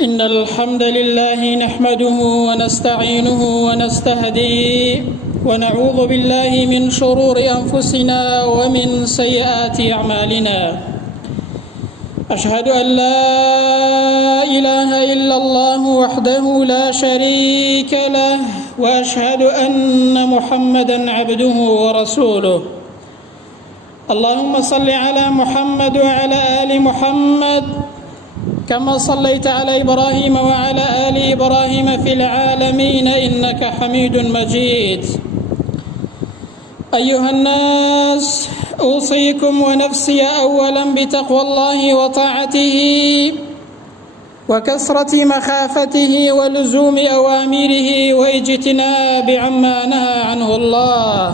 إن الحمد لله نحمده ونستعينه ونستهديه ونعوذ بالله من شرور أنفسنا ومن سيئات أعمالنا. أشهد أن لا إله إلا الله وحده لا شريك له، وأشهد أن محمدًا عبده ورسوله. اللهم صل على محمد وعلى آل محمد كما صليت على إبراهيم وعلى آل إبراهيم في العالمين إنك حميد مجيد. أيها الناس، أوصيكم ونفسي أولا بتقوى الله وطاعته وكثرة مخافته ولزوم أوامره واجتناب عما نهى عنه الله.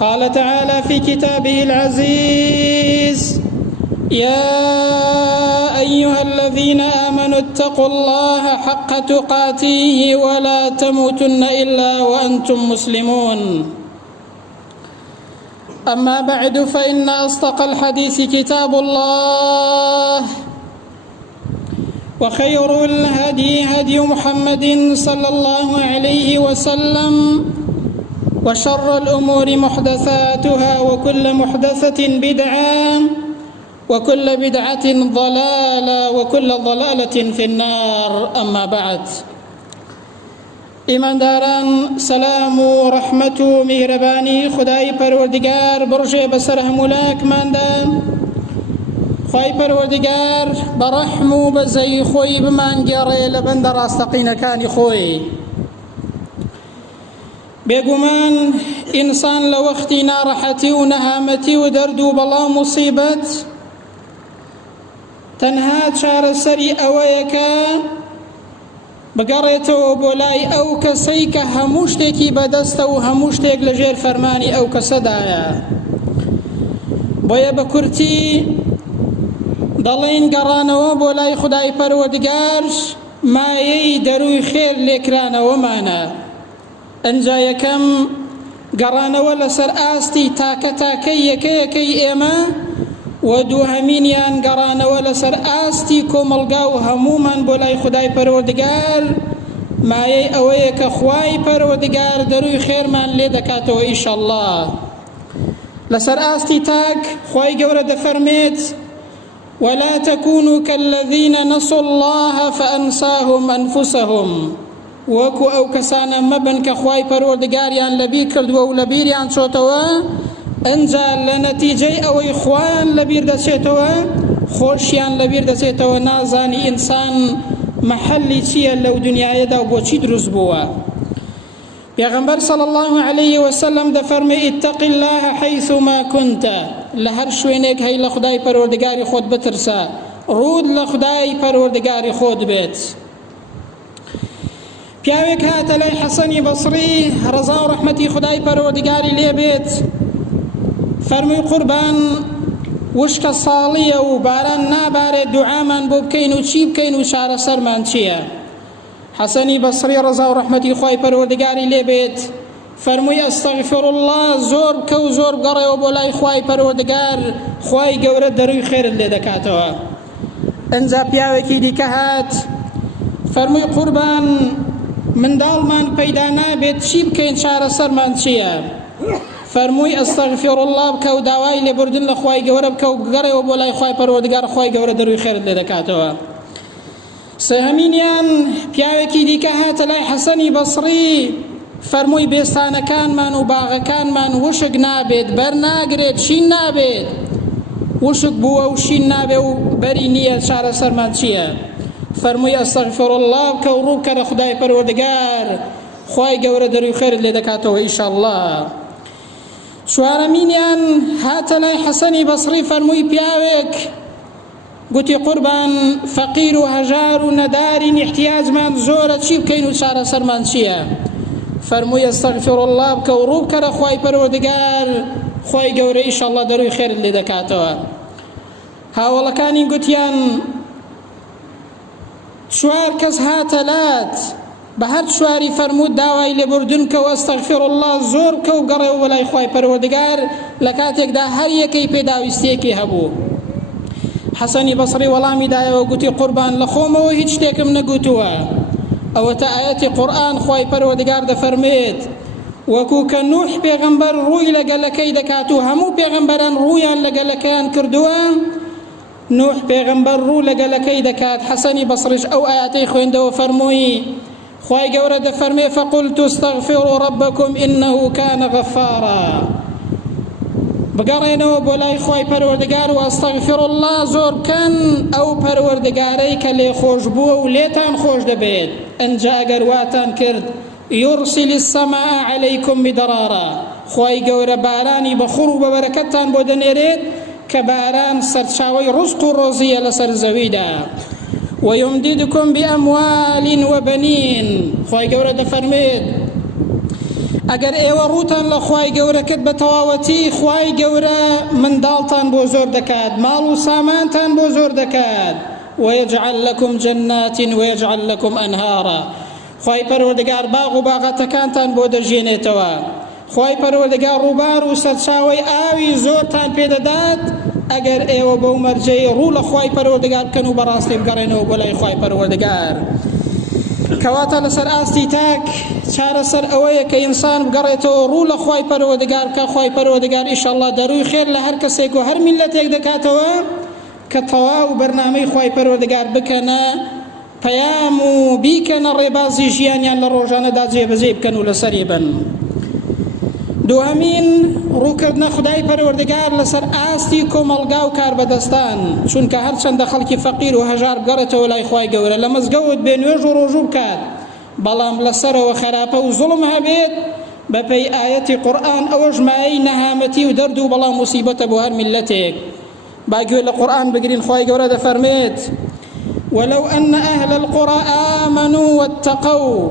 قال تعالى في كتابه العزيز: يا أيها الذين آمنوا اتقوا الله حق تقاته ولا تموتن إلا وأنتم مسلمون. أما بعد، فإن أصدق الحديث كتاب الله، وخير الهدي هدي محمد صلى الله عليه وسلم، وشر الأمور محدثاتها، وكل محدثة بدعة، وكل بدعة ضلالة، وكل ضلالة في النار. أما بعد، ایمانداران، سلام و رحمت و مهربانی خدای پروردگار برژه بسر همولاک مانده. خدای پروردگار برحم و بزی خوی بمان گره لبند راستقین کانی خوی. بگمان انسان لوقتی ناراحتی و نهامتی و درد و بلا مصیبت تنها چارەسەری ئەوەیە کە بگەڕێتەوە بۆ لای ئەو کەسەی کە هەموو شتێکی بەدەستە و هەموو شتێک لەژێر فەرمانی ئەو کەسەدایە. بۆیە بە کورتی دەڵێن گەڕانەوە بۆ لای خودای پەروەردگار مایەی دەروی خێر لێکرانەوەمانە. ئەنجا یەکەم گەڕانەوە لەسەر ئاستی تاکە تاکەی یەکەیەکەی ئێمە، و دووهەمینیان گەڕانەوە لەسەر ئاستی کۆمەڵگا و هەمومان بۆ لای خودای پەروەردگار مایەی ئەوەیە کە خوای پەروەردگار دەروی خێرمان لێ دەکاتەوە ئینشەڵڵا. لەسەر ئاستی تاک خوای گەورە دەفەرمێت: ولا تكونوا كالذين نسوا الله فأنساهم أنفسهم. وەکو ئەو کەسانە مەبن کە خوای پەروەردگاریان لەبیر کردووە و لەبیریان چۆتەوە، ئەنجا لە نەتیجەی ئەوەی خوایان لەبیر دەچێتەوە خۆشیان لەبیر دەچێتەوە، نازانی ئینسان مەحەلی چییە لەو دنیایەدا و بۆچی دروست بووە. پێغەمبەر صلی الله عليه وسلم دەفەرمێ: اتق الله حيثما كنت. لە هەر شوێنێک هەی لە خودای پەروەردگاری خۆت بترسە، ڕوود لە خودای پەروەردگاری خۆت بێت. پیاوێک هاتە لای حەسەنی بەسری ڕەزا و ڕەحمەتی خودای پەروەردگاری لێ بێت، فەرمووی: قوربان، وشکە ساڵیە و باران نابارێت، دوعامان بۆ بکەین و چی بکەین و چارەسەرمان چییە؟ حەسەنی بەسری ڕەزا و ڕەحمەتی خوای پەروەردگاری لێ بێت فەرمووی: ئەستەغفر الله، زۆر بکە و زۆر بگەڕێەوە بۆ لای خوای پەروەردگار، خوای گەورە دەروی خێرت لێ دەکاتەوە. ئەنجا پیاوێکی دیکە هات فەرمووی: قوربان، منداڵمان پەیدا نابێت، چی بکەین چارەسەرمان چییە؟ فەرمووی: ئەستەغفر الله بکە و داوای لێبوردن لە خوای گەورە بکە و گەڕێەوە بۆ لای خوای پەروەردگار، خوای گەورە دەروی خێرت لێ دەکاتەوە. سێهەمینیان پیاوێکی دیکە هاتە لای حەسەنی بەسری فەرمووی: بێستانەکانمان و باغەکانمان وشک نابێت، بەر ناگرێت، شین نابێت. وشک بووە و شین نابێ و بەری نییە، چارەسەرمان چییە؟ فەرمووی: ئەستەغفر الله بکە و ڕوو بکە لە خودای پەروەردگار، خوای گەورە دەروی خێرت لێ دەکاتەوە ئینشەڵڵا. چوارەمینیان هاتە لای حەسەنی بەسری فەرمووی: پیاوێک گوتی: قوربان، فەقیر و هەژار و نەدارین، احتیاجمان زۆرە، چی بکەین و چارەسەرمان چییە؟ فەرمووی: ئەستەغفر الله بکە و ڕوو بکە لە خوای پەروەردگار، خوای گەورە ئینشەڵڵا دەروی خێرت لێ دەکاتەوە. هاوڵەکانی گوتیان: چوار کەس هاتە لات، بە هەر چواری فەرموود داوای لێبوردن کە و ئەستەغفر الله، زۆر بکە و گەڕێەوە بە لای خوای پەروەردگار، لە کاتێکدا هەر یەکەی پێداویستیەکی هەبوو. حەسەنی بەسری وەڵامی دایەوە گوتی قوربان لە خۆمەوە هیچ شتێکم نەگوتووە. ئەوەتە ئاەتی قورئان خوای پەروەردگار دەفەرمێت وەکو کە نوح پێغەمبەر ڕووی لە گەلەکەی دەکات و هەموو پێغەمبەران ڕوویان لە گەلەکەیان کردووە، نوح پێغەمبەر ڕوو لە گەلەکەی دەکات. حەسەنی بەسریش ئەو ئاەتەی خوێندەوە فەرمووی خوای گەورە دەفەرمێ فەقولت استەغفروا ربکم إنه كان غەفارا، بگەڕێنەوە بۆ لای خوای پەروەردگار و ئەستەغفر الله زۆر بکەن، ئەو پەروەردگارەی کە لێ خۆش بووە و لێتان خۆش دەبێت. ئەنجا ئەگەر واتان کرد يرسل السماء عليكم مدرارا، خوای گەورە بارانی بەخوڕ و بەبەرەکەتتان بۆ دەنێرێت کە باران سەرچاوەی ڕزق و ڕۆزیە لەسەر زەویدا. ويمددكم بأموال وبنين، خوای گەورە دەفەرمێت ئەگەر ئێوە ڕووتان لە خوای گەورە کرد بە تەواوەتی، خوای گەورە منداڵتان بۆ زۆر دەکات، ماڵ و سامانتان بۆ زۆر دەکات. ويجعل لكم جنات ويجعل لكم أنهارا، خوای پەروەردگار باغ و باغەتەکانتان بۆ دەژێنێتەوە. خوای پەروەردگار ڕووبار و سەرچاوەی ئاوی زۆرتان پێدەدات ئەگەر ئێوە بەو مەرجەی ڕوو لە خوای پەروەردگار بکەن و بەڕاستی بگەڕێنەوە بۆ لای خوای پەروەردگار. کەواتە لەسەر ئاستی تاک چارەسەر ئەوەیە کە ئینسان بگەڕێتەوە ڕوو لە خوای پەروەردگار کە خوای پەروەردگار ئیشەڵڵا دەروی خێر لە هەر کەسێک و هەر میلەتێک دەکاتەوە کە تەواو بەرنامەی خوای پەروەردگار بکەنە پەیام و بیکەنە ڕێبازی ژیانیان لە ڕۆژانەدا جێبەجێ بکەن و لەسەری بن. دوهەمین ڕووکردنە خودای پەروەردگار لەسەر ئاستی کۆمەڵگا و کاربەدەستان، چونکە هەرچەندە خەڵکی فەقیر و هەژار بگەڕێتەوە لای خوای گەورە لە مزگەوت بێ نوێژ و ڕۆژوو بکات، بەڵام لەسەرەوە خراپە و زوڵم هەبێت بەپێی ئاەتی قورئان ئەوەش مایەی نەهامەتی و دەرد و بەڵام موسیبەتە بۆ هەر میلەتێک. با گوێ لە قورئان بگرین، خوای گەورە دەفەرمێت ولو أن أهل القرى آمنوا واتقوا،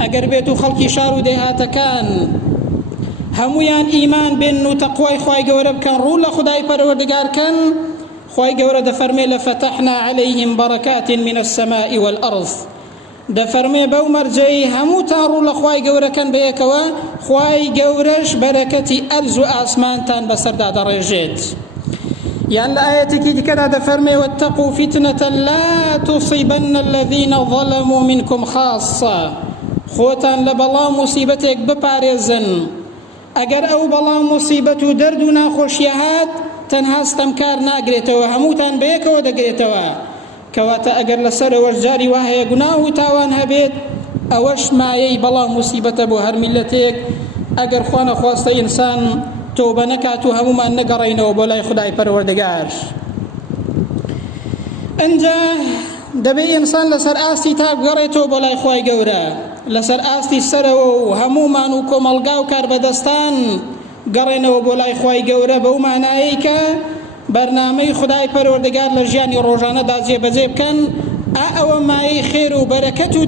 ئەگەر بێت و خەڵکی شار و دێهاتەکان هەمویان ئیمان بێن و تەقوای خوای گەورە بکەن، ڕوو لە خودای پەروەردگار کەن، خوای گەورە دەفەرمێ لەفتەحنا عەلەیهم بەرەکات من السەماء والأرض، دەفەرمێ بەو مەرجەی هەمووتان ڕوو لە خوای گەورەکەن بەیەکەوە، خوای گەورەش بەرەکەتی ئەرز و ئاسمانتان بەسەردا دەڕێژێت. یان لە ئاەتێکی دیکەدا دەفەرمێ واتقوا فتنة لا تصيبن الذين ظلموا منكم خاصة، خۆتان لە بەڵام موسیبەتێک بپارێزن، ئەگەر ئەو بەڵام موسیبەت و دەرد و ناخۆشیە هات تەنها ستەمکار ناگرێتەوە، هەمووتان بەیەکەوە دەگرێتەوە. کەواتە ئەگەر لەسەرەوەش جاری وهەیە گوناه و تاوان هەبێت ئەوەش مایەی بەڵام موسیبەتە بۆ هەر میلەتێک، ئەگەر خوا نەخواستە ئینسان تۆبە نەکات و هەمومان نەگەڕێینەوە بۆ لای خودای پەروەردگار. ئەنجا دەبێ ئینسان لەسەر ئاستی تا بگەڕێتەوە بۆ لای خوای گەورە، لەسەر ئاستی سەرەوە و هەمومان و کۆمەڵگا و کاربەدەستان گەڕێنەوە بۆ لای خوای گەورە بەو مانایەی کە بەرنامەی خودای پەروەردگار لە ژیانی ڕۆژانەدا جێبەجێ بکەن. ئەوە مایەی خێر و بەرەکەت و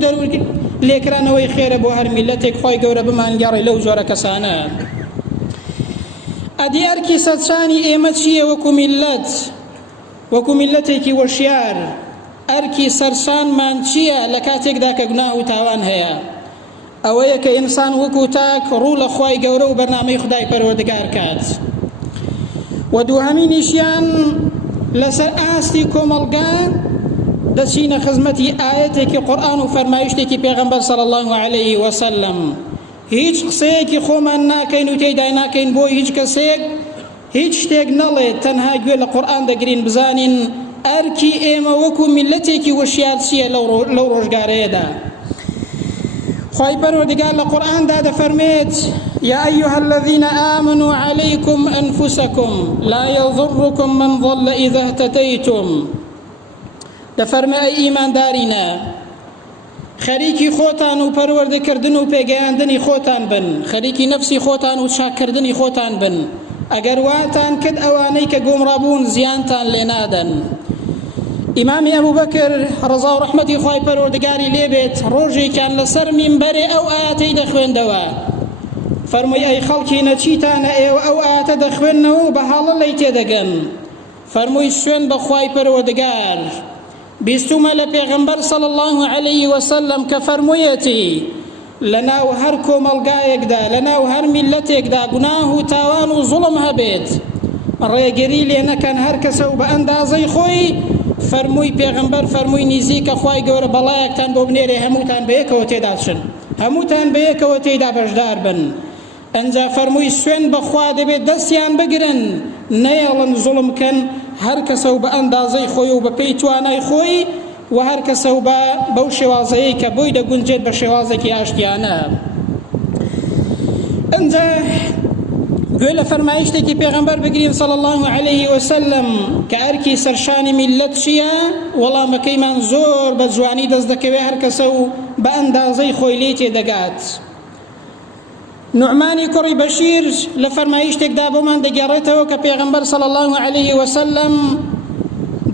لێکرانەوەی خێرە بۆ هەر میلەتێک، خوای گەورە بمانگەڕێ لەو جۆرە کەسانە. ئەدی ئەرکی سەرچانی ئێمە چییە وەکو میلەت، وەکو میلەتێکی وەشیار؟ ئەرکی سەرسانمان چییە لە کاتێکدا کە گوناه و تاوان هەیە؟ ئەوەیە کە ئینسان وەکو تاک ڕوو لە خوای گەورە و بەرنامەی خودای پەروەردگار کات. و دووهەمینیشیان لەسەر ئاستی کۆمەڵگا دەچینە خزمەتی ئاەتێکی قورئان و فەرمایشتێکی پێغەمبەر صلی الله علیه وسلم. هیچ قسەیەکی خۆمان ناکەین و تێیدا ناکەین بۆ هیچ کەسێک، هیچ شتێک نەڵێت، تەنها گوێ لە قورئان دەگرین بزانین ئەرکی ئێمە وەکو میلەتێکی وەشیار چییە لەو ڕۆژگارەیەدا. خوای پەروەردگار لە قورئاندا دەفەرمێت يا أيها الذين آمنوا عليكم أنفسكم لا يضركم من ضل إذا اهتديتم، دەفەرمێ ئەی ئیماندارینە خەریکی خۆتان و پەروەردەکردن و پێگەیاندنی خۆتان بن، خەریکی نەفسی خۆتان و چاککردنی خۆتان بن، ئەگەر واتان کرد ئەوانەی کە گۆمڕابوون زیانتان لێ نادەن. ئیمامی ئەبوو بەکر ڕەزا و ڕەحمەتی خوای پەروەردگاری لێبێت ڕۆژێکیان لەسەر مینبەرێ ئەو ئاەتەی دەخوێندەوە، فەرمووی ئەی خەڵکی نەچیتانە ئێوە ئەو ئاەتە دەخوێننەوە و بە هاڵە لەی تێدەگەن. فەرمووی سوێن بە خوای پەروەردگار، بیستومە لە پێغەمبەر صلی الله علیه وسلم کە فەرموویەتی لەناو هەر کۆمەڵگایەکدا لەناو هەر میلەتێکدا گوناه و تاوان و زوڵم هەبێت، ڕێگەری لێ نەکەن هەر کەسە و بە ئەندازەی خۆی فەرمووی پێغەمبەر فەرمووی نزیکە خوای گەورە بەڵایەکتان بۆ بنێرێ هەمووتان بەیەکەوە تێدا چن هەمووتان بەیەکەوە تێدا بەشدار بن ئەنجا فەرمووی سوێن بەخوا دەبێت دەستیان بگرن نەیەڵن زوڵم کەن هەر کەسە و بە ئەندازەی خۆی و بە پێی توانای خۆی و هەر کەسە و بەو شێوازەیەی کە بۆی دەگونجێت بە شێوازێکی ئاشتیانە ئەنجا گوێ لە فەرمایشتێکی پێغەمبەر بگرین صلی الله عليه وسلم کە ئەرکی سەرشانی میلەت چییە وەڵامەکەیمان زۆر بە جوانی دەست دەکەوێت هەر کەسە و بە ئەندازەی خۆی لێ تێدەگات نوعمانی کوڕی بەشیر لە فەرمایشتێکدا بۆمان دەگەڕێتەوە کە پێغەمبەر صلی الله عليه وسلم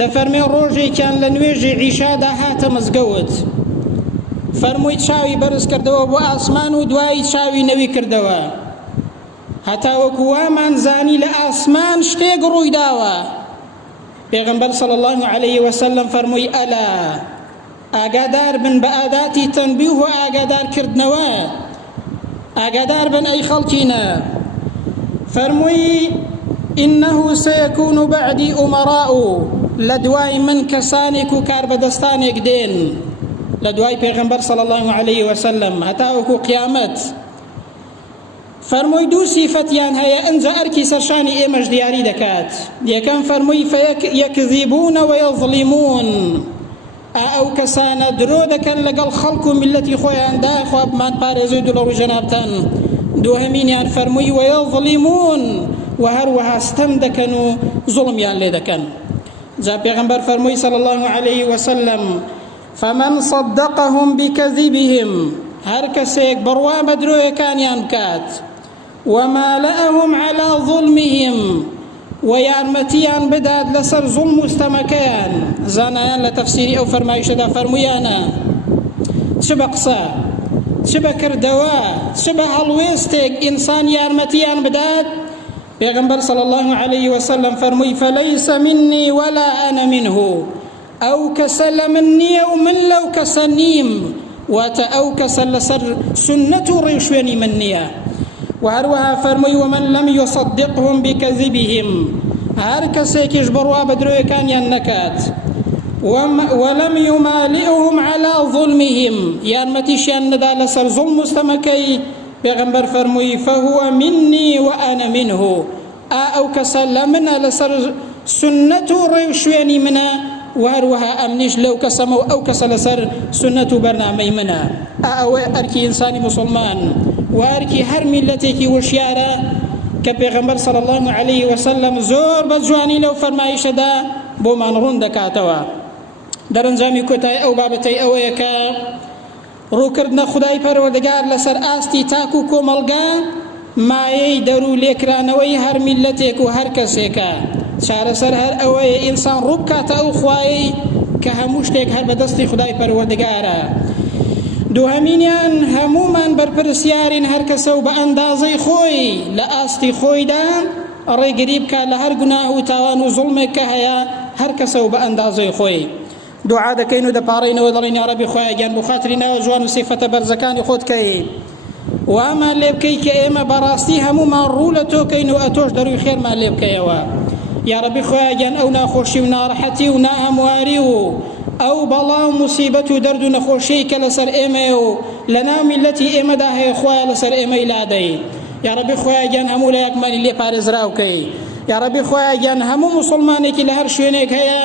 دەفەرمێ ڕۆژێکیان لە نوێژی عیشادا هاتە مزگەوت فەرمووی چاوی بەرز کردەوە بۆ ئاسمان و دوایی چاوی نەوی کردەوە هەتا وەکو وامان زانی لە ئاسمان شتێک ڕووی داوە پێغەمبەر صلی الله عليه وسلم فەرمووی ئەلا ئاگادار بن بە ئاداتی تەنبیه و ئاگادارکردنەوە ئاگادار بن ئەی خەڵکینە فەرمووی إنه سيكون بعدي أمراء لدواي من كسانك وكار بدستانك دين لدواي پیغمبر صلى الله عليه وسلم هتاوكو قيامت فرموي دو صفتيان هيا انجا أركي سرشاني إيمش دياري دكات يكن فرموي فيكذبون ويظلمون أو كسانا درودكا لقل خلق ملتي خويا دا خواب من باريزو دولو جنابتان دوهمين يعني فرموي ويظلمون وهروها استمدكنوا ظلم يالدكن جاء پیغمبر فرموي صلى الله عليه وسلم فمن صدقهم بكذبهم هر كسيك بروا مدروه كان ينكات وما لأهم على ظلمهم ويارمتيان بداد لسر ظلم مستمكان زانيان لتفسيري أو فرمايش دا فرميانا شبه قصا شبه كردوا شبه هلويستيك إنسان يارمتيان بداد پیغمبر صلی الله علیه وسلم فرموی فليس مني ولا أنا منه أو كسل مني ومن لو كسنيم أو كسل سر سنة ريشواني مني وهروها فرموي ومن لم يصدقهم بكذبهم هر كسيكش بروا بدروي كان ينكات ولم يمالئهم على ظلمهم يارمتيش يندا لسر ظلم مستمكي پیغمبر فرموی فهو مني وأنا منه أو كسل منا لسر سنة ريشواني منا وهروها أمنيش لو كسمو أو كسل سر سنة برنامج منا أو أركي إنساني مسلمان وأركي هر ملتك وشيارة كبيغمبر صلى الله عليه وسلم زور بجواني لو فرمايش دا بومان رندكاتوا درنجامي كتاي أو بابتي أو يكا ڕووکردنە خودای پەروەردگار لەسەر ئاستی تاک و کۆمەڵگا مایەی دەرو لێکرانەوەی هەر میلەتێک و هەر کەسێکە چارەسەر هەر ئەوەیە ئینسان ڕوو بکاتە ئەو خوایەی کە هەموو شتێک هەر بەدەستی خودای پەروەردگارە دووهەمینیان هەمومان بەرپرسیارین هەر کەسە و بە ئەندازەی خۆی لە ئاستی خۆیدا ڕێگری بکات لە هەر گوناه و تاوان و زوڵمێک کە هەیە هەر کەسە و بە ئەندازەی خۆی دعا دەکەین و دەپاڕینەوە دەڵێن یا ڕەبی خۆیان گیان بۆ خاتری ناوە جوان و سیفەتە بەرزەکانی خۆت کەی وامان لێ بکەی کە ئێمە بەڕاستی هەمومان ڕوو لە تۆکەین و ئەتۆش دەروی خێرمان لێ بکەیەوە یا ڕەبی خۆیان گیان ئەو ناخۆشی و ناڕەحەتی و ناهەمواری و ئەو بەڵا و موسیبەت و دەرد و نەخۆشیی کە لەسەر ئێمەیە و لە ناو میلەتی ئێمەدا هەیە خۆیان لەسەر ئێمەی لادەی یا ڕەبی خۆیان گیان هەموو لە یەکمانی لێ پارێزراوکەی یا ڕەبی خۆیان گیان هەموو موسڵمانێکی لە هەر شوێنێک هەیە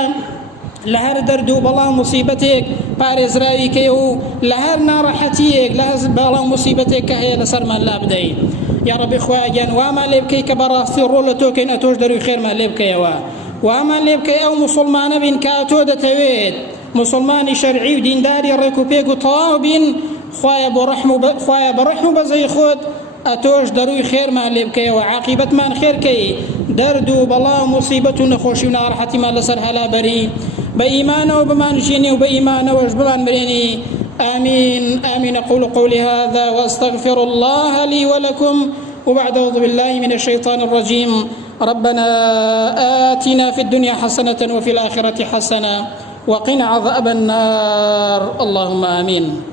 لە هەر دەرد و بەڵا موسیبەتێک پارێزراوی کەی و لە هەر ناڕەحەتیەک لە هەر بەڵا موسیبەتێک کە هەیە لەسەرمان لا بدەی یا ڕەبی خۆیان گیان وامان لێ بکەی کە بەڕاستی ڕۆ لە تۆکەین ئەتۆش دەروی خێرمان لێ بکەیەوە وامان لێ بکەی ئەو موسڵمانە بین کە ئەتۆ دەتەوێت مسلمانی شەرعی و دینداری ڕێک و پێک و تەواو بین خوایە بە ڕەحم و بەزەی خۆت ئەتۆش دەروی خێرمان لێ بکەیەوە عاقیبەتمان خێرکەی دەرد و بەڵا و موسیبەت و نەخۆشی و ناڕەحەتیمان لەسەر هەلا بەری بإيمانه وبمان جيني وبإيمانه وجبان مريني آمين آمين أقول قولي هذا وأستغفر الله لي ولكم وبعد أعوذ بالله من الشيطان الرجيم ربنا آتنا في الدنيا حسنة وفي الآخرة حسنة وقنا عذاب النار اللهم آمين